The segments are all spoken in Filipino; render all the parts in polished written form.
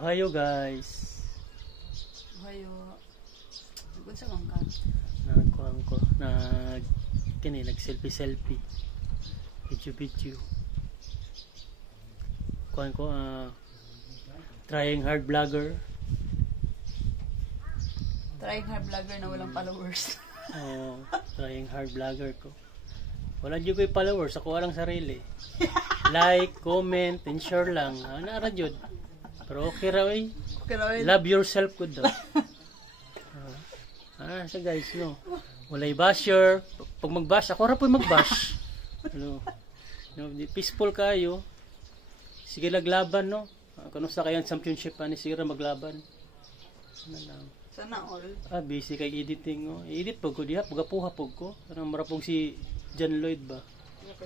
Ohayo guys. Ohayo. Nagod sa mga ka. Nagkuhan ko. Nag-selfie. Video. Kuhan ko, trying hard vlogger. Trying hard vlogger na walang followers. Trying hard vlogger ko. Wala dyan ko yung followers. Ako walang sarili. Like, comment, and share lang. Naara dyan. Pero okay raw eh. Love yourself ko daw. Siya guys, no. Walay basher. Pag mag-bash, ako rin po mag-bash. No, peaceful kayo. Sige laglaban, no. Kung sa kayang championship, sige rin maglaban. Sana all. Busy kay editing, no. I-edit po ko diha, pagkapuhapog ko. Parang marapong si John Lloyd ba?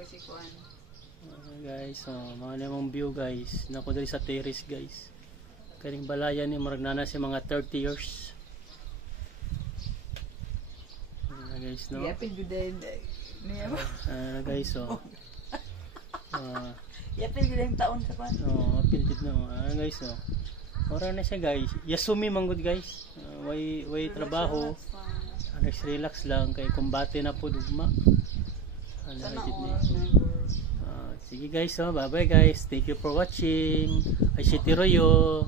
Si Kuan. Guys, mga limang view guys. Nako dali sa terrace guys. Kaning balayan ni maragnana si mga 30 years. Guys, no. Yapin gud niya ba? Guys, yapin gud ang taon sa pan. Apilid na. Guys, ora na siya guys. Yasumi manggod guys. Way trabaho. Relax lang kay kumbate na po dugma. Sige guys, bye bye guys. Thank you for watching. Ay Shitiroyo.